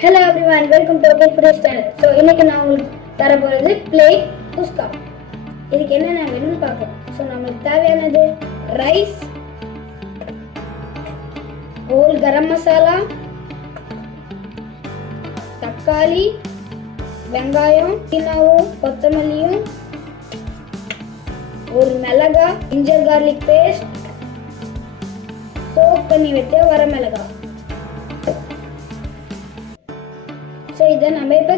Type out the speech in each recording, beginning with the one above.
Hello everyone, welcome to Okay Food Channel. So இன்னைக்கு நான் உங்களுக்கு தர போறது plate குஸ்கா. இதுக்கு என்னென்ன வேணும்னு பார்க்கலாம். ஸோ நமக்கு தேவையானது ரைஸ், ஹோல் கரம் மசாலா, தக்காளி, வெங்காயம், புதினாவும் கொத்தமல்லியும், ஒரு மிளகா, ஜிஞ்சர் கார்லிக் பேஸ்ட், சோக் பண்ணி வச்ச வர மிளகா. ஸோ இதை நம்ம இப்போ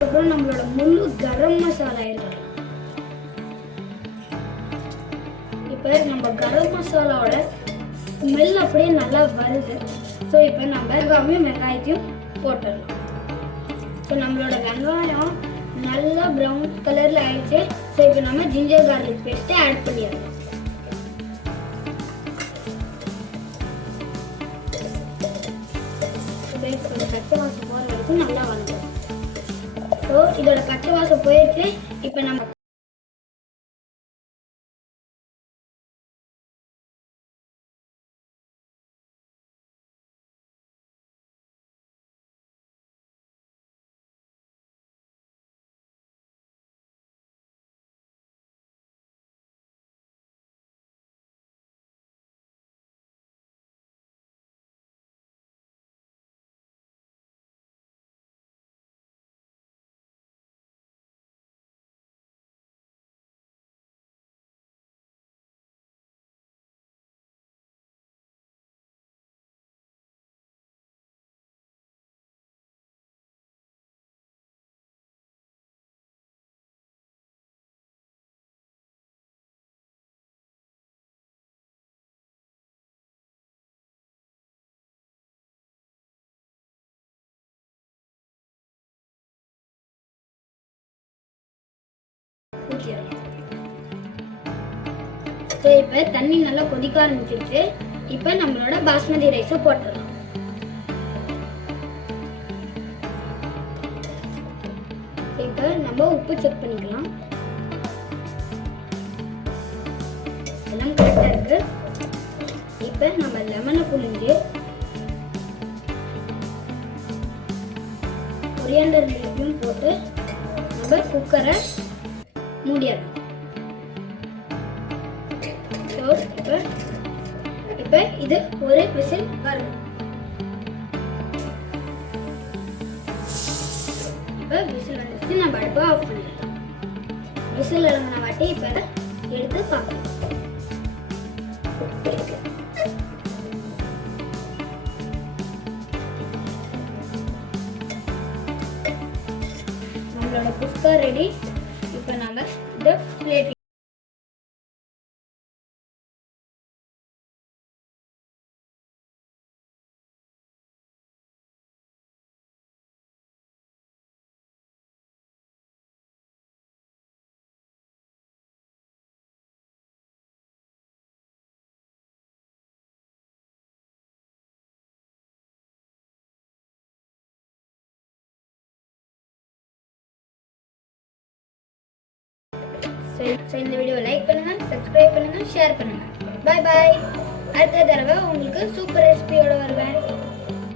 அப்புறம் நம்மளோட முழு கரம் மசாலா இருக்கு. இப்போ நம்ம கரம் மசாலாவோட ஸ்மெல் அப்படியே நல்லா வருது. ஸோ இப்போ நம்ம வெங்காயத்தையும் போட்டுடலாம். ஸோ நம்மளோட வெங்காயம் நல்லா ப்ரௌன் கலரில் ஆயிடுச்சு. ஸோ இப்போ நம்ம ஜிஞ்சர் கார்லிக் பேஸ்ட்டை ஆட் பண்ணிடலாம். இதோட பச்சை வாசம் போகிற வரைக்கும் நல்லா வணங்கும். ஸோ இதோட பச்சை வாசம் போயிடுச்சு. இப்போ நம்ம இப்போ தண்ணி நல்லா கொதிக்க ஆரம்பிச்சிருச்சு. இப்போ நம்மளோட பாஸ்மதி ரைஸை போட்டுடலாம். இப்போ நம்ம உப்பு செக் பண்ணிக்கலாம். எல்லாம் கரெக்டா இருக்கு. இப்போ நம்ம லெமனை புழிஞ்சு கொரியாண்டர் லீஃபையும் போட்டு நம்ம குக்கரை மூடிடலாம். இப்போ இது ஒரு விசில் வரணும். இப்போ விசில் வந்துச்சு. நம்ம அடுப்பை ஆஃப் பண்ணிடலாம். விசில் இறங்கின வாட்டி இப்போ எடுத்து பார்க்கலாம். நம்மளோட குஸ்கா ரெடி. இப்போ நாங்கள் இந்த பிளேட் இந்த வீடியோ லைக் பண்ணுங்க, சப்ஸ்கிரைப் பண்ணுங்க, ஷேர் பண்ணுங்க. Bye bye. அடுத்த தடவை உங்களுக்கு சூப்பர் ரெசிபியோட வருவேன்.